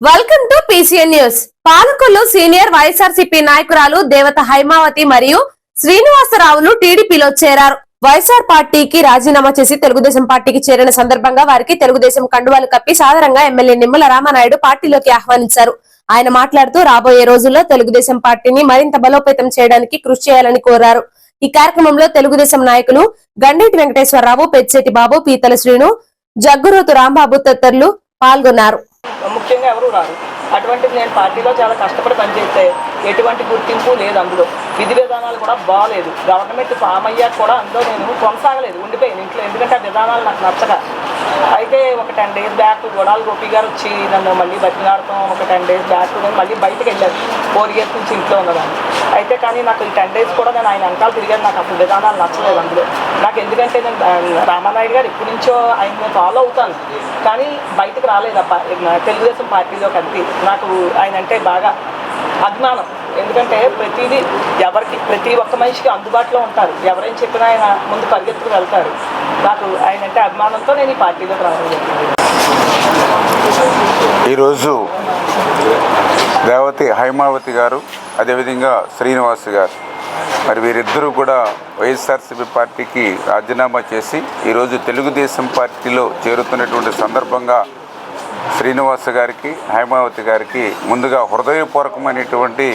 Welcome to PCN news. Palakollu senior YSRCP నాయకురాలు దేవత హైమావతి మరియు శ్రీనివాసరావులు టీడీపీలో చేరారు. వైఎస్ఆర్ పార్టీకి రాజీనామా చేసి తెలుగుదేశం పార్టీకి చేరిన సందర్భంగా వారికి తెలుగుదేశం కండువాలు కప్పి సాధారణంగా ఎమ్మెల్యే నిమ్మల రామానాయుడు పార్టీలోకి ఆహ్వానించారు. ఆయన మాట్లాడుతూ రాబోయే రోజుల్లో తెలుగుదేశం పార్టీని మరింత బలోపేతం చేయడానికి కృషి చేయాలని కోరారు. ఈ కార్యక్రమంలో తెలుగుదేశం నాయకులు గండేటి వెంకటేశ్వరరావు, పెద్దిశెట్టి బాబు, పీతల శ్రీను, జగ్గురోతు రాంబాబు తదితరులు పాల్గొన్నారు. ముఖ్యంగా ఎవరు రారు. అటువంటిది నేను పార్టీలో చాలా కష్టపడి పనిచేస్తే ఎటువంటి గుర్తింపు లేదు. అందులో విధి విధానాలు కూడా బాగాలేదు. గవర్నమెంట్ ఫామ్ అయ్యాక కూడా అందులో నేను కొనసాగలేదు, ఉండిపోయాను ఇంట్లో. ఎందుకంటే ఆ విధానాలు నాకు నచ్చక. అయితే ఒక 10 days బ్యాక్ గొడాల గోపి గారు వచ్చి నన్ను మళ్ళీ బతిలాడతాం. ఒక 10 days బ్యాక్ నేను మళ్ళీ బయటకు వెళ్ళాను. 4 years నుంచి ఇంట్లో ఉన్నదాన్ని. అయితే కానీ నాకు ఈ 10 days కూడా నేను ఆయన వెనకాల తిరిగాను. నాకు అసలు విధానాలు నచ్చలేదు అందులో నాకు. ఎందుకంటే నేను రామానాయుడు గారు ఎప్పటి నుంచో ఆయన ఫాలో అవుతాను, కానీ బయటకు రాలేదు తెలుగుదేశం పార్టీలో కలిపి. నాకు ఆయన అంటే బాగా అభిమానం. ఎందుకంటే ప్రతి ఒక్క మనిషికి అందుబాటులో ఉంటారు. ఎవరైనా చెప్పినా ఆయన ముందు పరిగెత్తుకు వెళ్తారు. నాకు ఆయన అంటే అభిమానంతో నేను ఈ పార్టీలోకి రావడం జరిగింది. ఈరోజు దేవతి హైమావతి గారు, అదేవిధంగా శ్రీనివాస్ గారు, మరి వీరిద్దరూ కూడా వైఎస్ఆర్సీపీ పార్టీకి రాజీనామా చేసి ఈరోజు తెలుగుదేశం పార్టీలో చేరుతున్నటువంటి సందర్భంగా శ్రీనివాస్ గారికి, హైమావతి గారికి ముందుగా హృదయపూర్వకమైనటువంటి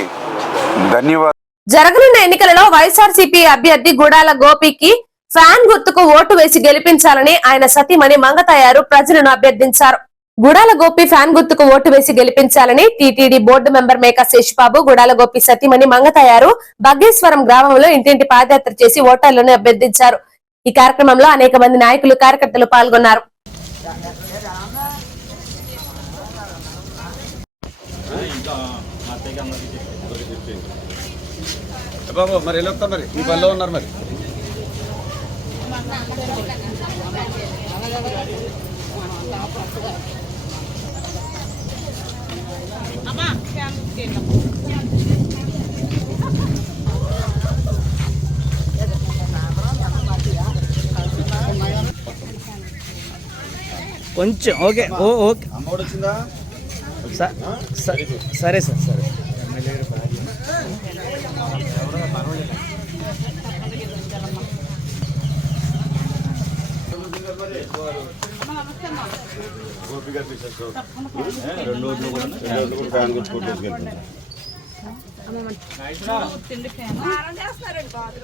ధన్యవాదాలు. జరగనున్న ఎన్నికలలో వైఎస్ఆర్సీపీ అభ్యర్థి గుడాల గోపికి ఫ్యాన్ గుర్తుకు ఓటు వేసి గెలిపించాలని ఆయన సతీమణి మంగతాయారు ప్రజలను అభ్యర్థించారు. గుడాల గోపి ఫ్యాన్ గుర్తుకు ఓటు వేసి గెలిపించాలని TTD board member Meka Sesha Babu, Gudala Gopi సతీమణి మంగతాయారు బగ్గేశ్వరం గ్రామంలో ఇంటింటి పాదయాత్ర చేసి ఓటర్లను అభ్యర్థించారు. ఈ కార్యక్రమంలో అనేక మంది నాయకులు, కార్యకర్తలు పాల్గొన్నారు. బాబు మరి వెళ్ళొస్తా, మరి మీ పనిలో ఉన్నారు. మరి కొంచెం ఓకే. ఓకే, అమ్మఒడి వచ్చిందా? సరే సార్, సరే.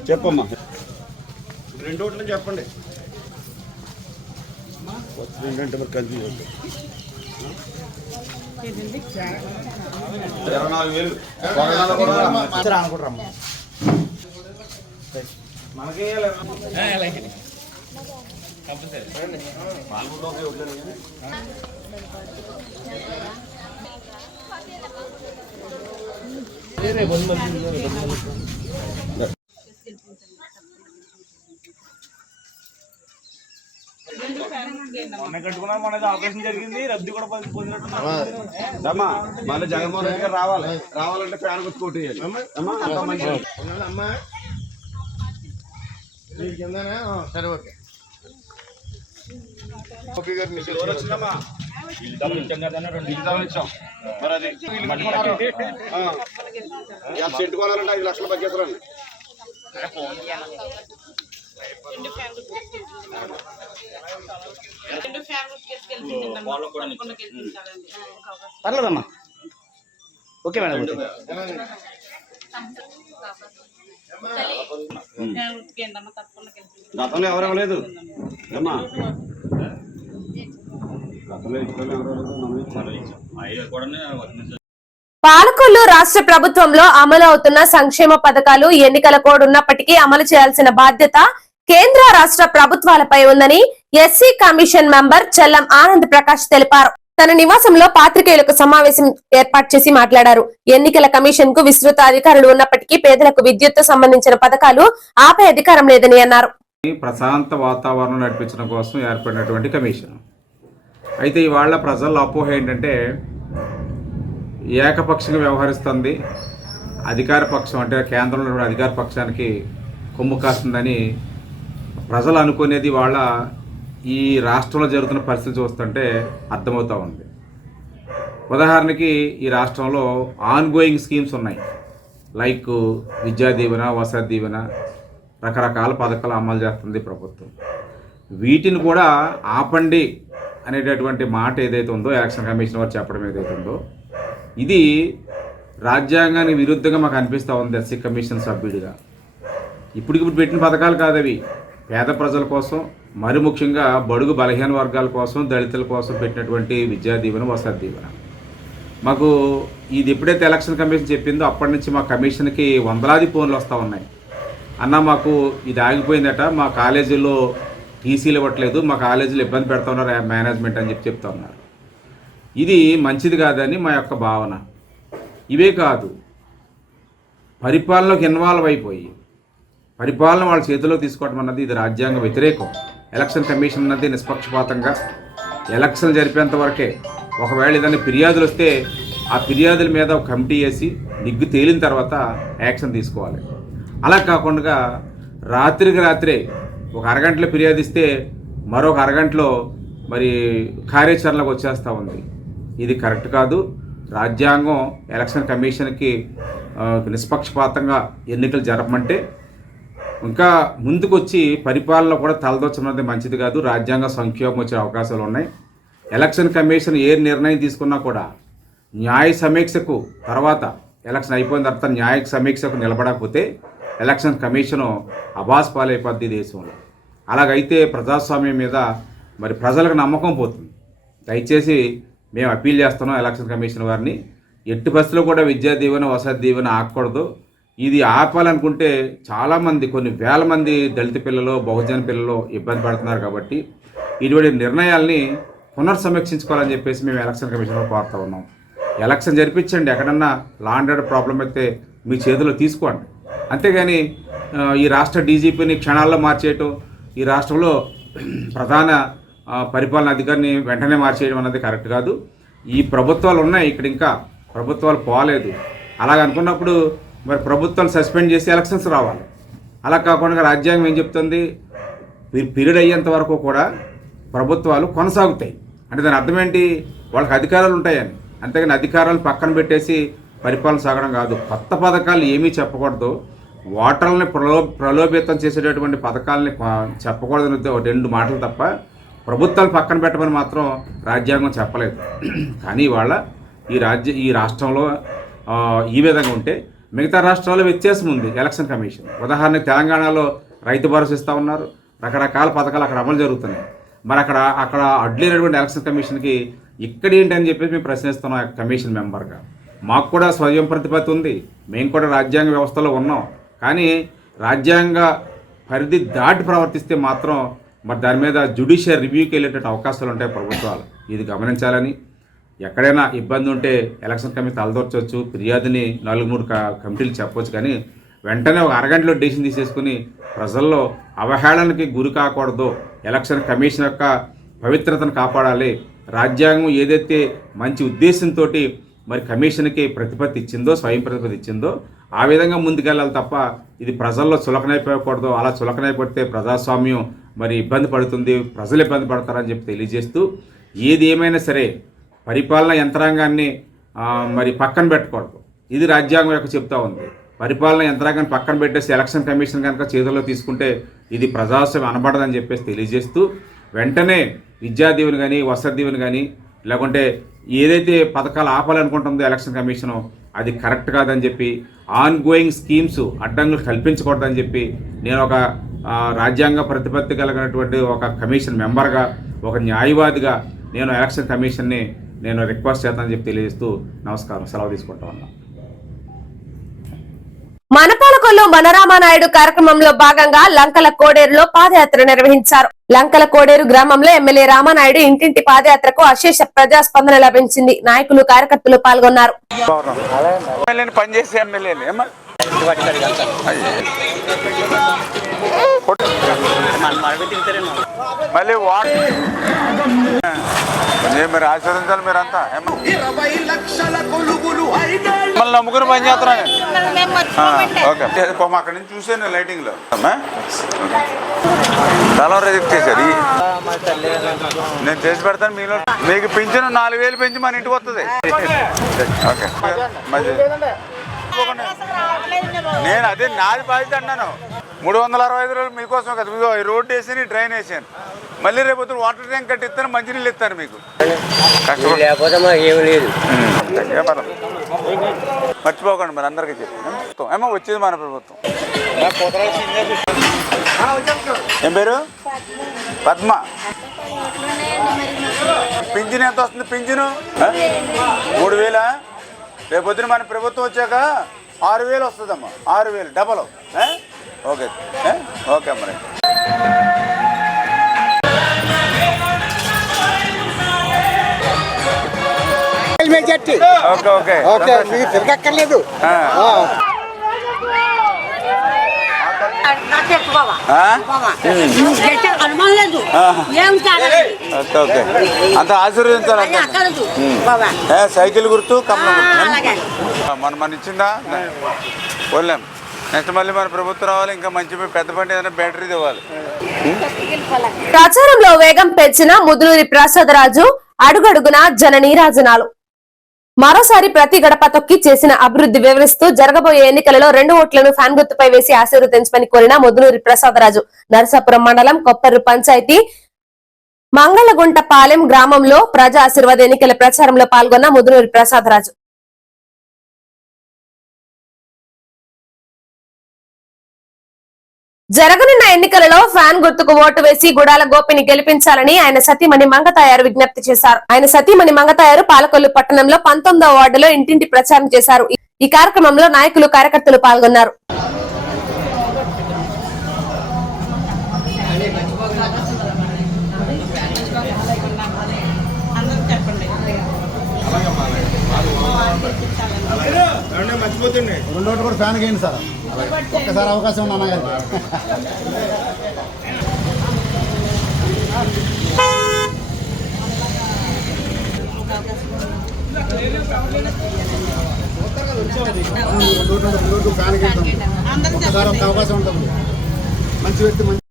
చెప్పమ్మా, 2 ఓట్లు చెప్పండి. ఏంటంటే మరి కన్ఫ్యూజ్ 24,000 అనుకుంటారమ్మా. మనకి ఆపరేషన్ జరిగింది, రద్దీ కూడా పొందినట్టున్నామా. మళ్ళీ జగన్మోహన్ రెడ్డి గారు రావాలంటే ఫ్యాన్ గుర్తు కొట్టేయాలి. సరే, ఓకే. వచ్చిందమ్మా, మరి అది సెంటు కొనాలంటే 5 లక్షలు పక్కేస్తారండి. పర్లేదమ్మా, ఓకే మేడం. గతంలో ఎవరు ఇవ్వలేదు. పాలకొల్లు రాష్ట్ర ప్రభుత్వంలో అమలు అవుతున్న సంక్షేమ పథకాలు ఎన్నికల కోడ్ ఉన్నప్పటికీ అమలు చేయాల్సిన బాధ్యత కేంద్ర రాష్ట్ర ప్రభుత్వాలపై ఉందని SC commission member Chellam Anand Prakash తెలిపారు. తన నివాసంలో పాత్రికేయులకు సమావేశం ఏర్పాటు చేసి మాట్లాడారు. ఎన్నికల కమిషన్ కు విస్తృత అధికారులు ఉన్నప్పటికీ పేదలకు విద్యుత్ సంబంధించిన పథకాలు ఆపే అధికారం లేదని అన్నారు. ప్రశాంత వాతావరణం నడిపించడం కోసం ఏర్పడినటువంటి కమిషన్. అయితే ఇవాళ ప్రజల అపోహ ఏంటంటే ఏకపక్షంగా వ్యవహరిస్తుంది, అధికార పక్షం అంటే కేంద్రంలో అధికార పక్షానికి కొమ్ము కాస్తుందని ప్రజలు అనుకునేది వాళ్ళ ఈ రాష్ట్రంలో జరుగుతున్న పరిస్థితి చూస్తుంటే అర్థమవుతూ ఉంది. ఉదాహరణకి ఈ రాష్ట్రంలో ఆన్గోయింగ్ స్కీమ్స్ ఉన్నాయి, లైక్ విద్యా దీవెన, వసతి దీవెన, రకరకాల పథకాలు అమలు చేస్తుంది ప్రభుత్వం. వీటిని కూడా ఆపండి అనేటటువంటి మాట ఏదైతే ఉందో, ఎలక్షన్ కమిషన్ వారు చెప్పడం ఏదైతే ఉందో, ఇది రాజ్యాంగానికి విరుద్ధంగా మాకు అనిపిస్తూ ఉంది. ఎస్సీ కమిషన్ సభ్యుడిగా ఇప్పుడు పెట్టిన పథకాలు కాదు అవి. పేద ప్రజల కోసం, మరి ముఖ్యంగా బడుగు బలహీన వర్గాల కోసం, దళితుల కోసం పెట్టినటువంటి విద్యా దీవెన, వసతి దీవెన. మాకు ఇది ఎప్పుడైతే ఎలక్షన్ కమిషన్ చెప్పిందో అప్పటి నుంచి మా కమిషన్కి వందలాది ఫోన్లు వస్తూ ఉన్నాయి. అన్న మాకు ఇది ఆగిపోయిందట, మా కాలేజీలో టీసీలు ఇవ్వట్లేదు, మా కాలేజీలో ఇబ్బంది పెడతా ఉన్నారు మేనేజ్మెంట్ అని చెప్తా ఉన్నారు. ఇది మంచిది కాదని మా యొక్క భావన. ఇవే కాదు, పరిపాలనలోకి ఇన్వాల్వ్ అయిపోయి పరిపాలన వాళ్ళ చేతిలో తీసుకోవడం అన్నది ఇది రాజ్యాంగ వ్యతిరేకం. ఎలక్షన్ కమిషన్ అన్నది నిష్పక్షపాతంగా ఎలక్షన్ జరిపేంత వరకే. ఒకవేళ ఏదైనా ఫిర్యాదులు వస్తే ఆ ఫిర్యాదుల మీద ఒక కమిటీ వేసి నిగ్గు తేలిన తర్వాత యాక్షన్ తీసుకోవాలి. అలా కాకుండా రాత్రికి రాత్రే ఒక అరగంటలో ఫిర్యాదు ఇస్తే మరొక అరగంటలో మరి కార్యాచరణకు వచ్చేస్తూ ఉంది. ఇది కరెక్ట్ కాదు. రాజ్యాంగం ఎలక్షన్ కమిషన్కి నిష్పక్షపాతంగా ఎన్నికలు జరపమంటే ఇంకా ముందుకు వచ్చి పరిపాలన కూడా తలదొచ్చన్నది మంచిది కాదు. రాజ్యాంగ సంక్షోభం వచ్చే అవకాశాలు ఉన్నాయి. ఎలక్షన్ కమిషన్ ఏ నిర్ణయం తీసుకున్నా కూడా న్యాయ సమీక్షకు తర్వాత, ఎలక్షన్ అయిపోయిన తర్వాత న్యాయ సమీక్షకు నిలబడకపోతే ఎలక్షన్ కమిషను అబాస్ పాలైపోద్ది దేశంలో. అలాగైతే ప్రజాస్వామ్యం మీద మరి ప్రజలకు నమ్మకం పోతుంది. దయచేసి మేము అప్పీల్ చేస్తున్నాం ఎలక్షన్ కమిషన్ వారిని, ఎట్టి పరిస్థితుల్లో కూడా విద్యా దీవెన, వసతి దీవెన ఆగకూడదు. ఇది ఆపాలనుకుంటే చాలామంది, కొన్ని వేల మంది దళిత పిల్లలు, బహుజన పిల్లలు ఇబ్బంది పడుతున్నారు. కాబట్టి ఇటువంటి నిర్ణయాల్ని పునర్సమీక్షించుకోవాలని చెప్పేసి మేము ఎలక్షన్ కమిషన్లో కోరుతూ ఉన్నాం. ఎలక్షన్ జరిపించండి, ఎక్కడన్నా లా అండ్ ఆర్డర్ ప్రాబ్లం అయితే మీ చేతిలో తీసుకోండి. అంతేగాని ఈ రాష్ట్ర డీజీపీని క్షణాల్లో మార్చేయటం, ఈ రాష్ట్రంలో ప్రధాన పరిపాలన అధికారిని వెంటనే మార్చేయడం అన్నది కరెక్ట్ కాదు. ఈ ప్రభుత్వాలు ఉన్నాయి, ఇక్కడ ఇంకా ప్రభుత్వాలు పోలేదు. అలాగ అనుకున్నప్పుడు మరి ప్రభుత్వాలు సస్పెండ్ చేసి ఎలక్షన్స్ రావాలి. అలా కాకుండా రాజ్యాంగం ఏం చెప్తుంది, పీరియడ్ అయ్యేంత వరకు కూడా ప్రభుత్వాలు కొనసాగుతాయి. అంటే దాని అర్థం ఏంటి, వాళ్ళకి అధికారాలు ఉంటాయని. అంతేగాని అధికారాలు పక్కన పెట్టేసి పరిపాలన సాగడం కాదు. కొత్త పథకాలు ఏమీ చెప్పకూడదు. ఓటర్లని ప్రలోభితం చేసేటటువంటి పథకాలని చెప్పకూడదు, రెండు మాటలు తప్ప ప్రభుత్వాలు పక్కన పెట్టమని మాత్రం రాజ్యాంగం చెప్పలేదు. కానీ ఇవాళ ఈ రాష్ట్రంలో ఈ విధంగా ఉంటే మిగతా రాష్ట్రాల్లో వ్యత్యాసం ఉంది. ఎలక్షన్ కమిషన్ ఉదాహరణకి తెలంగాణలో రైతు భరోసా ఇస్తూ ఉన్నారు, రకరకాల పథకాలు అక్కడ అమలు జరుగుతున్నాయి. మరి అక్కడ అడ్లైనటువంటి ఎలక్షన్ కమిషన్కి ఇక్కడ ఏంటని చెప్పేసి మేము ప్రశ్నిస్తున్నాం. కమిషన్ మెంబర్గా మాకు కూడా స్వయం ప్రతిపత్తి ఉంది, మేము కూడా రాజ్యాంగ వ్యవస్థలో ఉన్నాం. కానీ రాజ్యాంగ పరిధి దాటి ప్రవర్తిస్తే మాత్రం మరి దాని మీద జ్యుడిషియల్ రివ్యూకి వెళ్ళేటట్టు అవకాశాలు ఉంటాయి ప్రభుత్వాలు. ఇది గమనించాలని, ఎక్కడైనా ఇబ్బంది ఉంటే ఎలక్షన్ కమిషన్ తలదొరచవచ్చు, ఫిర్యాదుని 4-3 కమిటీలు చెప్పవచ్చు. కానీ వెంటనే ఒక అరగంటలో డెసిషన్ తీసేసుకుని ప్రజల్లో అవహేళనకి గురి కాకూడదు. ఎలక్షన్ కమిషన్ యొక్క పవిత్రతను కాపాడాలి. రాజ్యాంగం ఏదైతే మంచి ఉద్దేశంతో మరి కమిషన్కి ప్రతిపత్తి ఇచ్చిందో, స్వయం ప్రతిపత్తి ఇచ్చిందో ఆ విధంగా ముందుకెళ్ళాలి తప్ప ఇది ప్రజల్లో చులకనైపోకూడదు. అలా చులకనైపోతే ప్రజాస్వామ్యం మరి ఇబ్బంది పడుతుంది, ప్రజలు ఇబ్బంది పడతారని చెప్పి తెలియజేస్తూ, ఏది ఏమైనా సరే పరిపాలన యంత్రాంగాన్ని మరి పక్కన పెట్టకూడదు. ఇది రాజ్యాంగం యొక్క చెప్తా ఉంది. పరిపాలన యంత్రాంగాన్ని పక్కన పెట్టేసి ఎలక్షన్ కమిషన్ కనుక చేతుల్లో తీసుకుంటే ఇది ప్రజాస్వామ్యం అనబడదని చెప్పేసి తెలియజేస్తూ, వెంటనే విద్యా దీవెన కానీ, వసతి దీవెన కానీ, లేకుంటే ఏదైతే పథకాలు ఆపాలనుకుంటుందో ఎలక్షన్ కమిషను అది కరెక్ట్ కాదని చెప్పి, ఆన్ గోయింగ్ స్కీమ్స్ అడ్డంకులు కల్పించకూడదని చెప్పి నేను ఒక రాజ్యాంగ ప్రతిపత్తి కలిగినటువంటి ఒక కమిషన్ మెంబర్గా, ఒక న్యాయవాదిగా నేను ఎలక్షన్ కమిషన్ని నేను రిక్వెస్ట్ చేస్తానని చెప్పి తెలియజేస్తూ నమస్కారం, సెలవు తీసుకుంటా ఉన్నా. మనపాలకొల్లు మనరామానాయుడు కార్యక్రమంలో భాగంగా లంకల కోడేరులో పాదయాత్ర నిర్వహించారు. లంకల కోడేరు గ్రామంలో ఎమ్మెల్యే రామానాయుడు ఇంటింటి పాదయాత్రకు అశేష ప్రజాస్పందన లభించింది. నాయకులు, కార్యకర్తలు పాల్గొన్నారు. మీరు ఆశీర్వదించాలి. మీరంతా మళ్ళీ నమ్ముకుని పని చేస్తున్నాను. ఓకే, అక్కడి నుంచి చూసాను లైటింగ్లో స్థలం రిజెక్ట్ చేశారు. నేను చేసి పెడతాను. మీలో మీకు పింఛను 4000 పెంచి మన ఇంటికి వస్తుంది. ఓకే నేను అదే నాది బాధ్యత అన్నాను. 365 రోజులు మీకోసం కదా. ఇదిగో ఈ రోడ్డు వేసి డ్రైన్ వేసాను. మళ్ళీ రేపు వాటర్ ట్యాంక్ కట్టిస్తాను, మంచినీళ్ళు ఇస్తాను మీకు. మర్చిపోకండి మరి, అందరికీ చెప్తాం. ఏమో వచ్చేది మన ప్రభుత్వం. ఏం పేరు? పద్మ. పింఛన్ ఎంత వస్తుంది? పింఛను 3000. రేపు పొద్దున మన ప్రభుత్వం వచ్చాక 6000 వస్తుందమ్మా. 6000 డబల్. ఓకే ఓకే మరి. ఓకే ఓకే తిరగక్కర్లేదు. అనుమానం లేదు. ఓకే అంత ఆశీర్వదించాలి. సైకిల్ గుర్తు కమలం గుర్తు మన ఇచ్చిందా? పోలేం. నెక్స్ట్ మళ్ళీ మన ప్రభుత్వం రావాలి. ఇంకా మంచి పెద్ద బండి ఏదైనా బ్యాటరీ ఇవ్వాలి. ప్రచారంలో వేగం పెంచిన ముదునూరి ప్రసాదరాజు అడుగడుగున జననీరాజనాలు. మరోసారి ప్రతి గడప తొక్కి చేసిన అభివృద్ధి వివరిస్తూ జరగబోయే ఎన్నికలలో 2 ఓట్లను ఫ్యాన్ గుర్తుపై వేసి ఆశీర్వదించమని కోరిన ముదునూరి ప్రసాదరాజు నరసాపురం మండలం కొప్పర్రు పంచాయతీ మంగళగుంటపాలెం గ్రామంలో ప్రజా ఆశీర్వాద ఎన్నికల ప్రచారంలో పాల్గొన్న ముదునూరి ప్రసాదరాజు. జరగనున్న ఎన్నికలలో ఫ్యాన్ గుర్తుకు ఓటు వేసి గుడాల గోపిని గెలిపించాలని ఆయన సతీమణి మంగతాయారు విజ్ఞప్తి చేశారు. ఆయన సతీమణి మంగతాయారు పాలకొల్లు పట్టణంలో 19వ వార్డులో ఇంటింటి ప్రచారం చేశారు. ఈ కార్యక్రమంలో నాయకులు కార్యకర్తలు పాల్గొన్నారు. మర్చిపోతుంది 2 ఓట్లు కూడా ఫ్యాన్ గేయండి సార్. ఒక్కసారి అవకాశం ఉంది అన్నగారికి. ఫ్యాన్ గేయండి. ఒక్కసారి ఒక అవకాశం ఉంటుంది. మంచి వ్యక్తి మంచి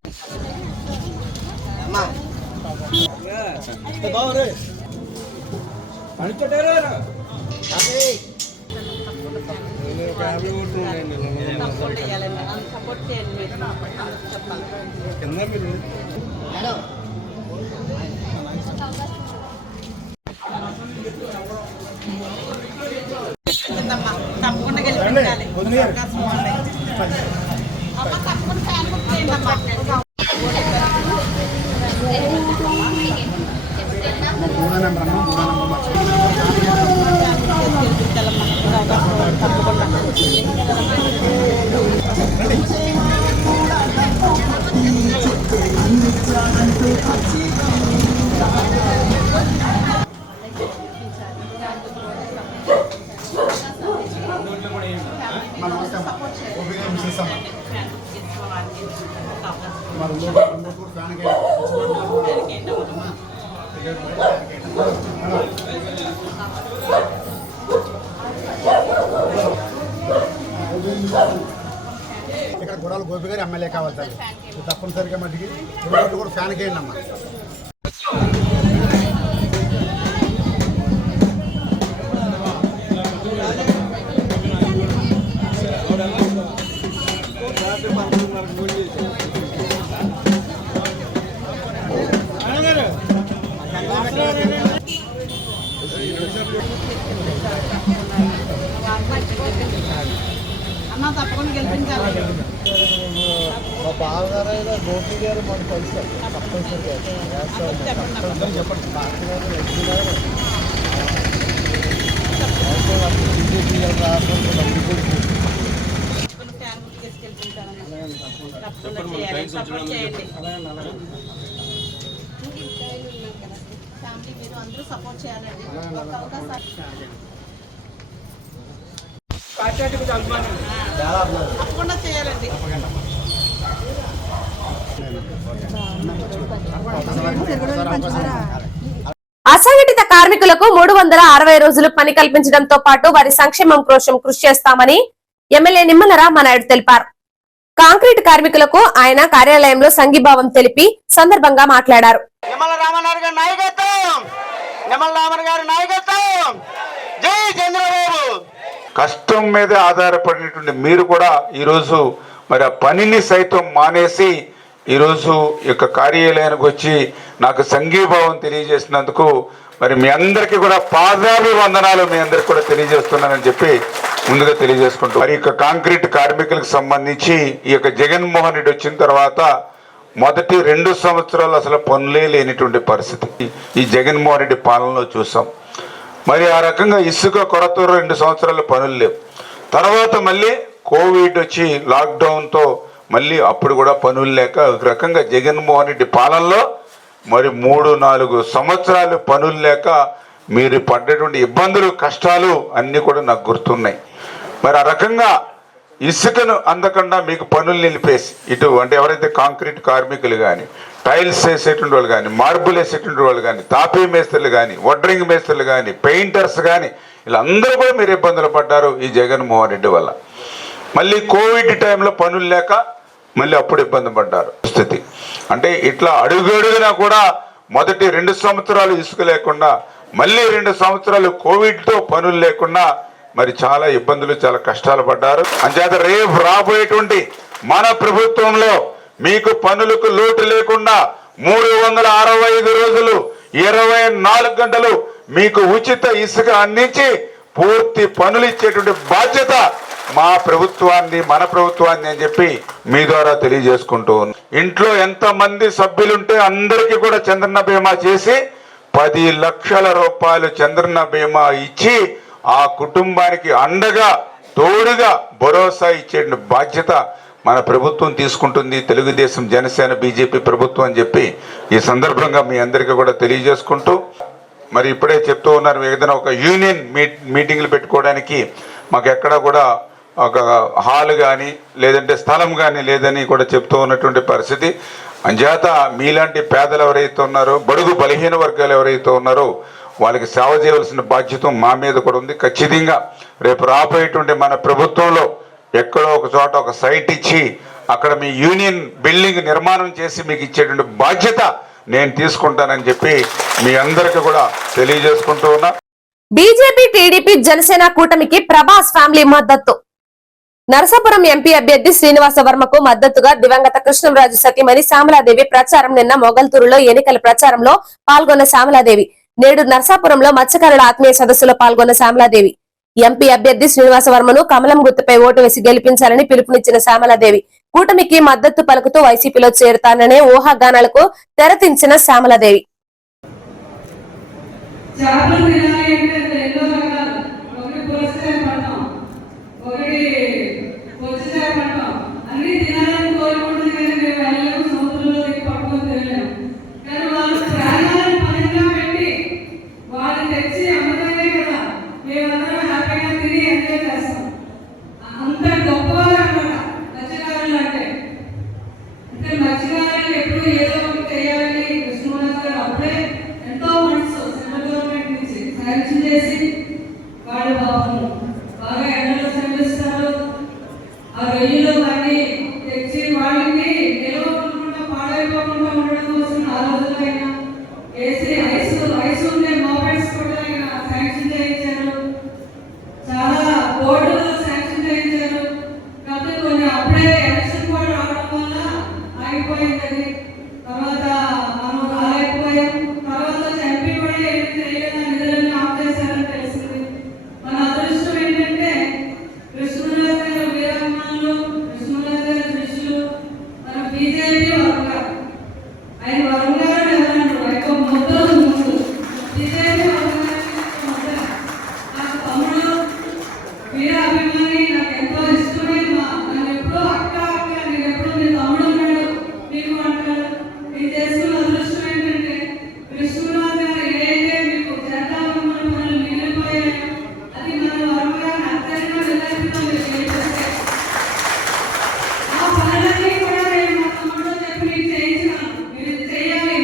తప్పకుండా గెలిపించాలి. ఇక్కడ గుడాల గోపి గారు ఎమ్మెల్యే కావాలి సార్. తప్పనిసరిగా మట్టికి 2 ఓట్లు కూడా ఫ్యాన్ గేయండి అమ్మా. అమ్మ తప్పకుండా గెలిపించాలి. మా బావగారైనా గోపి గారు మనకు తెలుసు. తప్పనిసరిగా చెప్పండి. బీజేపీ అందరూ సపోర్ట్ చేయాలండి. తప్పకుండా చేయాలండి. అసంఘటిత కార్మికులకు 360 రోజులు పని కల్పించడంతో పాటు వారి సంక్షేమం కోసం కృషి చేస్తామని ఎమ్మెల్యే నిమ్మల రామానాయుడు తెలిపారు. కాంక్రీట్ కార్మికులకు ఆయన కార్యాలయంలో సంఘీభావం తెలిపి సందర్భంగా మాట్లాడారు. నిమ్మల రామనాయుడు గారి నాయకత్వం, నిమ్మల రామన్ గారి నాయకత్వం, జై చంద్రబాబు. కష్టం మీద ఆధారపడినటువంటి మీరు కూడా ఈరోజు మరి ఆ పనిని సైతం మానేసి ఈరోజు ఈ యొక్క కార్యాలయానికి వచ్చి నాకు సంఘీభావం తెలియజేసినందుకు మరి మీ అందరికీ కూడా పాదాభివందనాలు మీ అందరికి కూడా తెలియజేస్తున్నానని చెప్పి ముందుగా తెలియజేసుకుంటూ మరి ఇక కాంక్రీట్ కార్మికులకు సంబంధించి ఈ యొక్క జగన్మోహన్ రెడ్డి వచ్చిన తర్వాత మొదటి 2 సంవత్సరాలు అసలు పనులే లేనిటువంటి పరిస్థితి ఈ జగన్మోహన్ రెడ్డి పాలనలో చూసాం. మరి ఆ రకంగా ఇసుక కొరత 2 సంవత్సరాలు పనులు లేవు. తర్వాత మళ్ళీ కోవిడ్ వచ్చి లాక్డౌన్తో మళ్ళీ అప్పుడు కూడా పనులు లేక ఒక రకంగా జగన్మోహన్ రెడ్డి పాలనలో మరి 3-4 సంవత్సరాలు పనులు లేక మీరు పడ్డటువంటి ఇబ్బందులు కష్టాలు అన్నీ కూడా నాకు గుర్తున్నాయి. మరి ఆ రకంగా ఇసుకను అందకుండా మీకు పనులు నిలిపేసి ఇటు అంటే ఎవరైతే కాంక్రీట్ కార్మికులు కానీ టైల్స్ వేసేటువంటి వాళ్ళు కానీ మార్బుల్ వేసేటువంటి వాళ్ళు కానీ తాపీ మేస్త్రులు కానీ వడ్రింగ్ మేస్త్రులు కానీ పెయింటర్స్ కానీ వీళ్ళందరూ కూడా మీరు ఇబ్బందులు పడ్డారు ఈ జగన్మోహన్ రెడ్డి వల్ల. మళ్ళీ కోవిడ్ టైంలో పనులు లేక మళ్ళీ అప్పుడు ఇబ్బంది పడ్డారు స్థితి. అంటే ఇట్లా అడుగడుగునా కూడా మొదటి 2 సంవత్సరాలు ఇసుక లేకుండా మళ్ళీ 2 సంవత్సరాలు కోవిడ్తో పనులు లేకుండా మరి చాలా ఇబ్బందులు చాలా కష్టాలు పడ్డారు. అంచేత రేపు రాబోయేటువంటి మన ప్రభుత్వంలో మీకు పనులకు లోటు లేకుండా 365 రోజులు 24 గంటలు మీకు ఉచిత ఇసుక అందించి పూర్తి పనులు ఇచ్చేటువంటి బాధ్యత మా ప్రభుత్వాన్ని మన ప్రభుత్వాన్ని అని చెప్పి మీ ద్వారా తెలియజేసుకుంటూ ఉన్నాం. ఇంట్లో ఎంతమంది సభ్యులుంటే అందరికీ కూడా చంద్రన్న బీమా చేసి 10 లక్షల రూపాయలు చంద్రన్న బీమా ఇచ్చి ఆ కుటుంబానికి అండగా తోడుగా భరోసా ఇచ్చే బాధ్యత మన ప్రభుత్వం తీసుకుంటుంది. తెలుగుదేశం జనసేన బీజేపీ ప్రభుత్వం అని చెప్పి ఈ సందర్భంగా మీ అందరికీ కూడా తెలియజేసుకుంటూ మరి ఇప్పుడే చెప్తూ ఉన్నారు ఏదైనా ఒక యూనియన్ మీటింగ్లు పెట్టుకోవడానికి మాకు ఎక్కడా కూడా ఒక హాల్ కానీ లేదంటే స్థలం కానీ లేదని కూడా చెప్తూ ఉన్నటువంటి పరిస్థితి. అంచేత మీలాంటి పేదలు ఎవరైతే ఉన్నారో బడుగు బలహీన వర్గాలు ఎవరైతే ఉన్నారో వాళ్ళకి సేవ చేయవలసిన బాధ్యత మా మీద కూడా ఉంది. ఖచ్చితంగా రేపు రాబోయేటువంటి మన ప్రభుత్వంలో ఎక్కడో ఒక చోట ఒక సైట్ ఇచ్చి అక్కడ మీ యూనియన్ బిల్డింగ్ నిర్మాణం చేసి మీకు ఇచ్చేటువంటి బాధ్యత నేను తీసుకుంటానని చెప్పి మీ అందరికీ కూడా తెలియజేసుకుంటూ ఉన్నా. బీజేపీ టీడీపీ జనసేన కూటమికి ప్రభాస్ ఫ్యామిలీ మద్దతు. నరసాపురం ఎంపీ అభ్యర్థి శ్రీనివాస వర్మకు మద్దతుగా దివంగత కృష్ణంరాజు సతీమణి శ్యామలాదేవి ప్రచారం నిన్న మొగల్తూరులో ఎన్నికల ప్రచారంలో పాల్గొన్న శ్యామలాదేవి నేడు నరసాపురంలో మత్స్యకారుల ఆత్మీయ సదస్సులో పాల్గొన్న శ్యామలాదేవి ఎంపీ అభ్యర్థి శ్రీనివాస వర్మను కమలం గుర్తుపై ఓటు వేసి గెలిపించాలని పిలుపునిచ్చిన శ్యామలాదేవి కూటమికి మద్దతు పలుకుతూ వైసీపీలో చేరుతాననే ఊహాగానాలకు తెరతించిన శ్యామలాదేవి. చేయాలి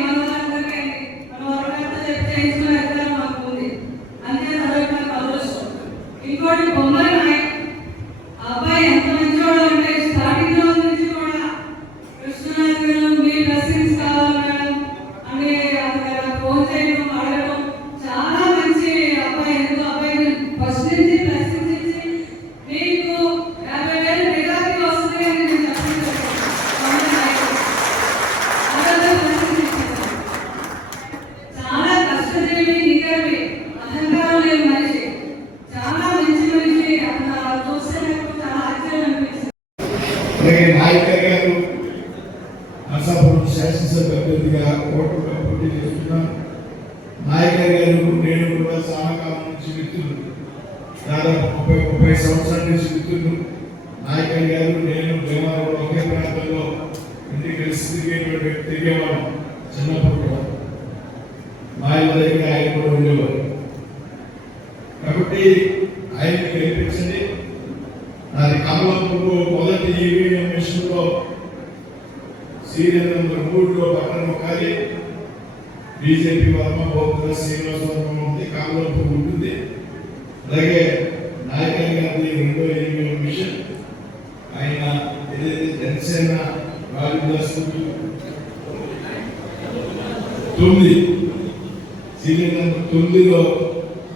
అభ్యర్థిగా ఓటమిలో పోటీ చేస్తున్నాను. నాయకర్ గారు నేను కూడా చాలా కాలం నుంచి మిత్రులు, దాదాపు 30 సంవత్సరాల నుంచి మిత్రులు. నాయకర్ గారు నేను భీమారావు ఒకే ప్రాంతంలో ఇంటికి కలిసి తిరిగేవాళ్ళం. చిన్నప్పుడు కూడా మా ఇళ్ళ దగ్గర ఆయన కూడా ఉండేవారు. కాబట్టి ఆయన్ని గెలిపించండి. నాది కమలంపూర్ మొదటి ఈవీఎం మిషన్లో సీరియల్ నెంబర్ 3లో పక్కన ఒకరి బీజేపీ వర్మ బౌద్ధ శ్రీనివాస వర్మ ఉంది, కమలంపూర్ ఉంటుంది. అలాగే నాయకర్ గారి 2వ ఈవీఎం మిషన్ ఆయన ఏదైతే జనసేన రాజుదాస్ 9 సీరియల్ నెంబర్ 9లో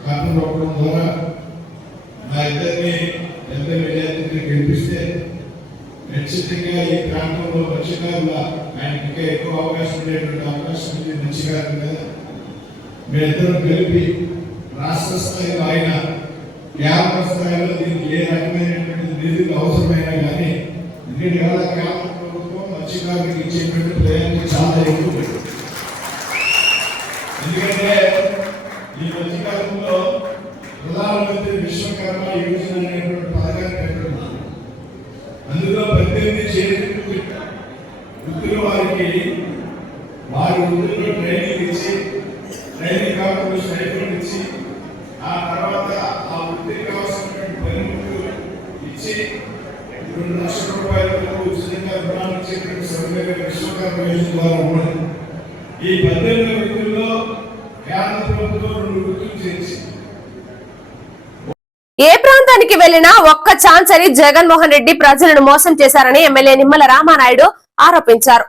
కారణం అవ్వడం ద్వారా మా ఇద్దరిని పెద్ద విద్యార్థులు గెలిపిస్తే ఖచ్చితంగా ఈ ప్రాంతంలో మత్స్యకారుల ఆయనకి ఇంకా ఎక్కువ అవకాశం ఉండేటువంటి అవకాశం ఉంది. మత్స్యకారుల మీద మేమిద్దరం కలిపి రాష్ట్ర స్థాయిలో ఆయన కేంద్ర స్థాయిలో దీనికి ఏ రకమైనటువంటి నిధులు అవసరమైనా కానీ ఎందుకంటే ఇవాళ కేంద్ర ప్రభుత్వం మత్స్యకారులకు ఇచ్చేటువంటి ప్రయాణం చాలా ఎక్కువ. ఎందుకంటే ఈ మధ్యకాలంలో ప్రధానమంత్రి విశ్వకర్మ యోజన అనేటువంటి పథకాన్ని పెట్టడం, అందులో 18 చేతి వృత్తుల వారికి వారి వృత్తుల్లో ట్రైనింగ్ ఇచ్చి, ట్రైనింగ్ కాకుండా స్టైఫండ్ ఇచ్చి, ఆ తర్వాత ఆ వృత్తికి కావాల్సినటువంటి పనిముట్లు ఇచ్చి 2 లక్షల రూపాయలకు ఉచితంగా రుణాలు ఇచ్చేటువంటి సౌకర్యం విశ్వకర్మ యోజన ద్వారా ఉన్నది. ఈ 18 వృత్తుల్లో కేంద్ర ప్రభుత్వం 2 వృత్తులు చేర్చి ఏ ప్రాంతానికి వెళ్లినా ఒక్క ఛాన్స్ అని జగన్మోహన్ రెడ్డి ప్రజలను మోసం చేశారని ఎమ్మెల్యే నిమ్మల రామానాయుడు ఆరోపించారు.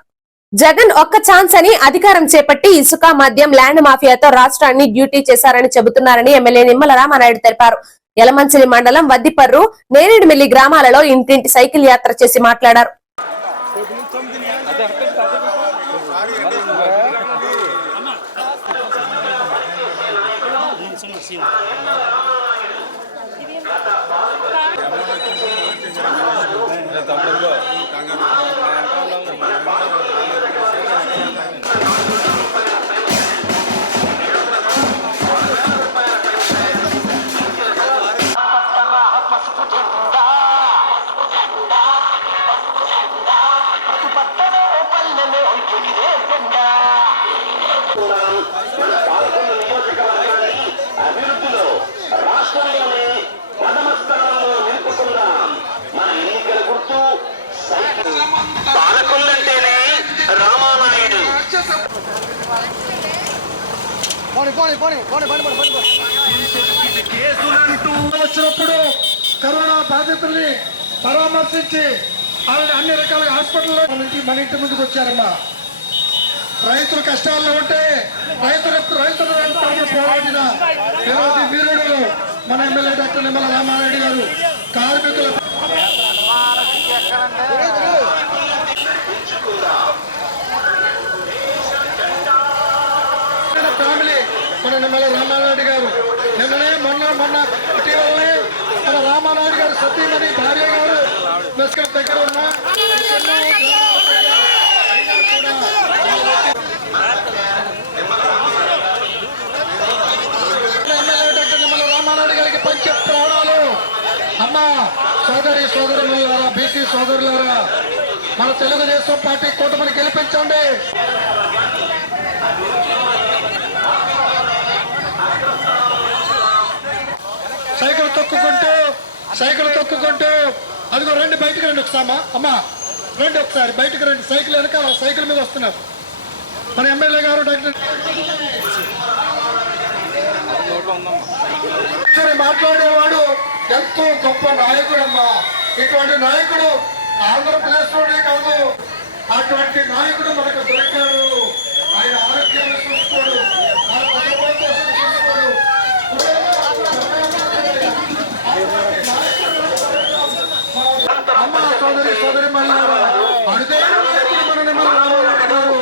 జగన్ ఒక్క ఛాన్స్ అని అధికారం చేపట్టి ఇసుక, మద్యం, ల్యాండ్ మాఫియాతో రాష్ట్రాన్ని డ్యూటీ చేశారని చెబుతున్నారని ఎమ్మెల్యే నిమ్మల రామానాయుడు తెలిపారు. యలమంచిలి మండలం వద్దిపర్రు, నేరేడుమిల్లి గ్రామాలలో ఇంటింటి సైకిల్ యాత్ర చేసి మాట్లాడారు. పాలకొల్లంటేనే రామానాయుడు. వచ్చినప్పుడు కరోనా బాధితుల్ని పరామర్శించి వాళ్ళని అన్ని రకాల హాస్పిటల్లో నుంచి మన ఇంటి ముందుకు వచ్చారమ్మా. రైతులు కష్టాల్లో ఉంటే రైతుల పోరాడిన విరోధి వీరుడు మన ఎమ్మెల్యే డాక్టర్ నిమ్మల రామారెడ్డి గారు. కార్మికుల ఫ్యామిలీ మన నిమ్మల రామారెడ్డి గారు మొన్న ఇటీవలనే మన రామానాయుడు గారు సతీమణి భార్య గారు మెస్కల్ దగ్గర ఉన్న ఎమ్మెల్యే డాక్టర్ నిమ్మల రామానాయుడు గారికి పంచే ప్రాణాలు. అమ్మ సోదరులారా, బీసీ సోదరులారా, మన తెలుగుదేశం పార్టీ కూటమిని గెలిపించండి. సైకిల్ తొక్కుకుంటూ అదిగో రండి, బయటకు రండి ఒకసారి. అమ్మా రండి, ఒకసారి బయటకు రండి. సైకిల్ వెనకాల సైకిల్ మీద వస్తున్నారు మన ఎమ్మెల్యే గారు డాక్టర్. మాట్లాడేవాడు ఎంతో గొప్ప నాయకుడు అమ్మా. ఇటువంటి నాయకుడు ఆంధ్రప్రదేశ్ లోనే కాదు, అటువంటి నాయకుడు మనకు దొరికాడు. ఆయన ఆరోగ్యాన్ని చూసుకోడు, మన కుటుంబం కోసం చూసుకోడు. అమ్మ సోదరి మళ్ళారా, అడిగే నాయకుడు మన నిమ్మల రామారెడ్డి గారు.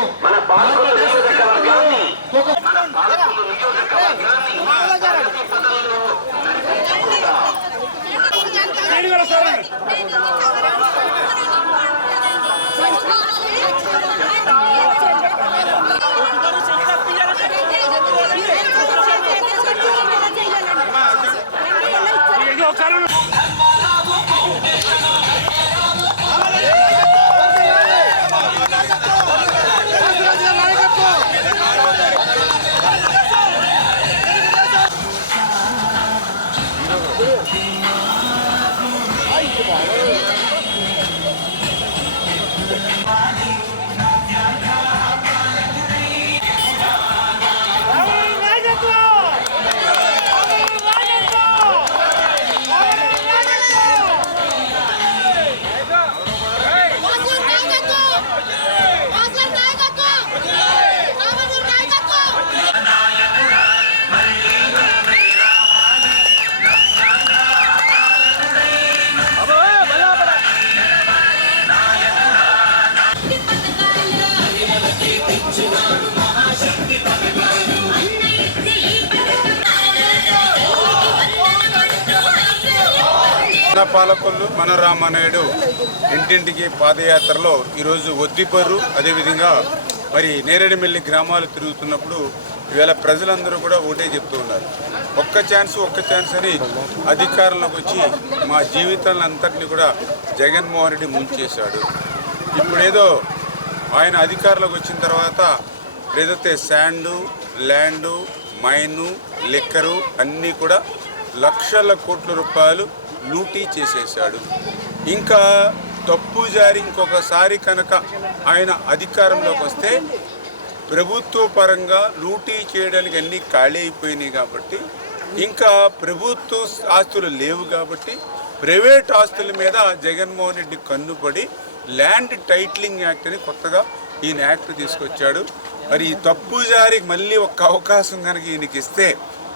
మన పాలకొల్లు మన రామానాయుడు ఇంటింటికి పాదయాత్రలో ఈరోజు ఒద్దిపర్రు అదేవిధంగా మరి నేరేడుమిల్లి గ్రామాలు తిరుగుతున్నప్పుడు ఈవేళ ప్రజలందరూ కూడా ఒకటే చెప్తూ ఉన్నారు, ఒక్క ఛాన్స్ అని అధికారంలోకి వచ్చి మా జీవితాలంతటినీ కూడా జగన్మోహన్ రెడ్డి ముంచేశాడు. ఇప్పుడేదో ఆయన అధికారంలోకి వచ్చిన తర్వాత ఏదైతే శాండు, ల్యాండు, మైను, లిక్కరు అన్నీ కూడా లక్షల కోట్ల రూపాయలు లూటీ చేసేశాడు. ఇంకా తప్పు జారి ఇంకొకసారి కనుక ఆయన అధికారంలోకి వస్తే ప్రభుత్వ పరంగా లూటీ చేయడానికి అన్నీ ఖాళీ అయిపోయినాయి కాబట్టి ఇంకా ప్రభుత్వ ఆస్తులు లేవు కాబట్టి ప్రైవేట్ ఆస్తుల మీద జగన్మోహన్ రెడ్డి కన్నుపడి ల్యాండ్ టైటిలింగ్ యాక్ట్ అని కొత్తగా ఈయన యాక్ట్ తీసుకొచ్చాడు. మరి ఈ తప్పు జారి మళ్ళీ ఒక అవకాశం కనుక ఈయనకి ఇస్తే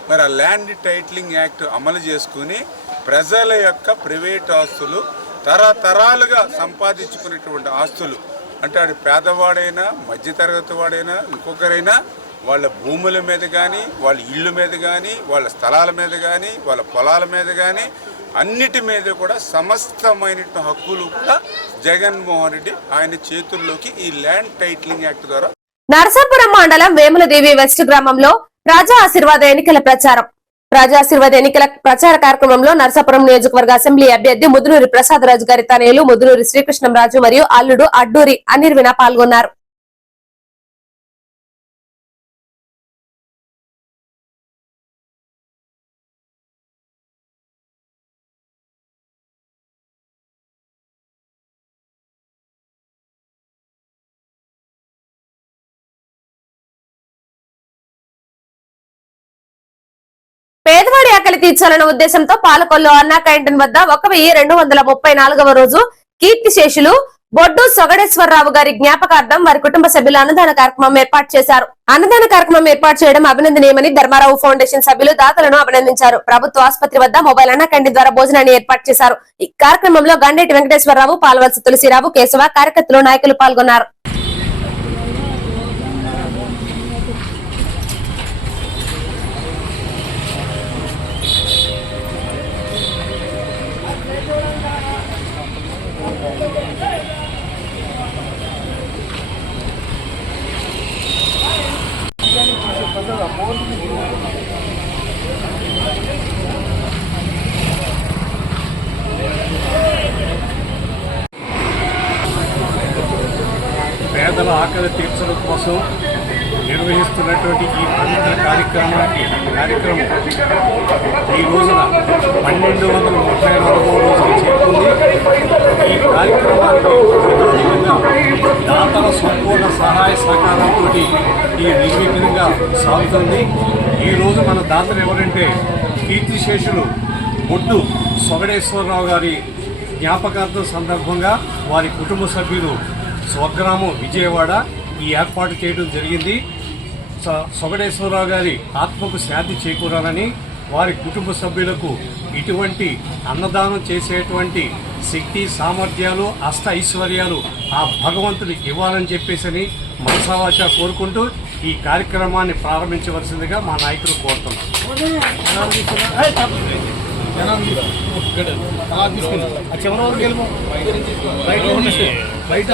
మరి ఆ ల్యాండ్ టైటిలింగ్ యాక్ట్ అమలు చేసుకుని ప్రజల యొక్క ప్రైవేట్ ఆస్తులు తరతరాలుగా సంపాదించుకునేటువంటి ఆస్తులు అంటే అది పేదవాడైనా మధ్యతరగతి వాడైనా ఇంకొకరైనా వాళ్ళ భూముల మీద కానీ వాళ్ళ ఇళ్ళ మీద కానీ వాళ్ళ స్థలాల మీద కానీ వాళ్ళ పొలాల మీద కానీ అన్నిటి మీద కూడా సమస్తమైన హక్కులు కూడా జగన్మోహన్ రెడ్డి ఆయన చేతుల్లోకి ఈ ల్యాండ్ టైటిలింగ్ యాక్ట్ ద్వారా. నరసాపురం మండలం వేములదేవి వెస్ట్ గ్రామంలో ప్రజా ఆశీర్వాద ఎన్నికల ప్రచార కార్యక్రమంలో నరసాపురం నియోజకవర్గ అసెంబ్లీ అభ్యర్థి ముదునూరి ప్రసాదరాజు గారి తనయులు ముదునూరి శ్రీకృష్ణంరాజు మరియు అల్లుడు అడ్డూరి అనిర్విన పాల్గొన్నారు. పేదవాడి ఆకలి తీర్చాలన్న ఉద్దేశంతో పాలకొల్లు అన్నా క్యాంటీన్ వద్ద 1234వ రోజు కీర్తిశేషులు బొడ్డు సొగడేశ్వరరావు గారి జ్ఞాపకార్థం వారి కుటుంబ సభ్యులు అన్నదాన కార్యక్రమం ఏర్పాటు చేశారు. అన్నదాన కార్యక్రమం ఏర్పాటు చేయడం అభినందనీయమని ధర్మారావు ఫౌండేషన్ సభ్యులు దాతలను అభినందించారు. ప్రభుత్వ ఆసుపత్రి వద్ద మొబైల్ అన్నా క్యాంటీన్ ద్వారా భోజనాన్ని ఏర్పాటు చేశారు. ఈ కార్యక్రమంలో గండేటి వెంకటేశ్వరరావు, పాల్వలస తులసిరావు, కేశవ, కార్యకర్తలు, నాయకులు పాల్గొన్నారు. పేదల ఆకలి తీర్చడం కోసం నిర్వహిస్తున్నటువంటి ఈ పవిత్ర కార్యక్రమం ఈ రోజున 1234వ రోజుకి చేరుకుంది. ఈ కార్యక్రమానికి దాతల సంపూర్ణ సహాయ సహకారంతో ఈ నిర్విఘ్నంగా సాగుతుంది. ఈరోజు మన దాతలు ఎవరంటే కీర్తిశేషులు బొడ్డు సొగడేశ్వరరావు గారి జ్ఞాపకార్థం సందర్భంగా వారి కుటుంబ సభ్యులు స్వగ్రామం విజయవాడ ఈ ఏర్పాటు చేయడం జరిగింది. సొగడేశ్వరరావు గారి ఆత్మకు శాంతి చేకూరాలని, వారి కుటుంబ సభ్యులకు ఇటువంటి అన్నదానం చేసేటువంటి శక్తి, సామర్థ్యాలు, అష్ట ఐశ్వర్యాలు ఆ భగవంతుడు ఇవ్వాలని చెప్పేసి మనసావాచ కోరుకుంటూ ఈ కార్యక్రమాన్ని ప్రారంభించవలసిందిగా మా నాయకులు కోరుతున్నాం. బయట బయటికి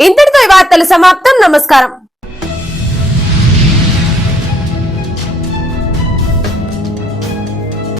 ఇంతటితో ఈ వార్తలు సమాప్తం. నమస్కారం.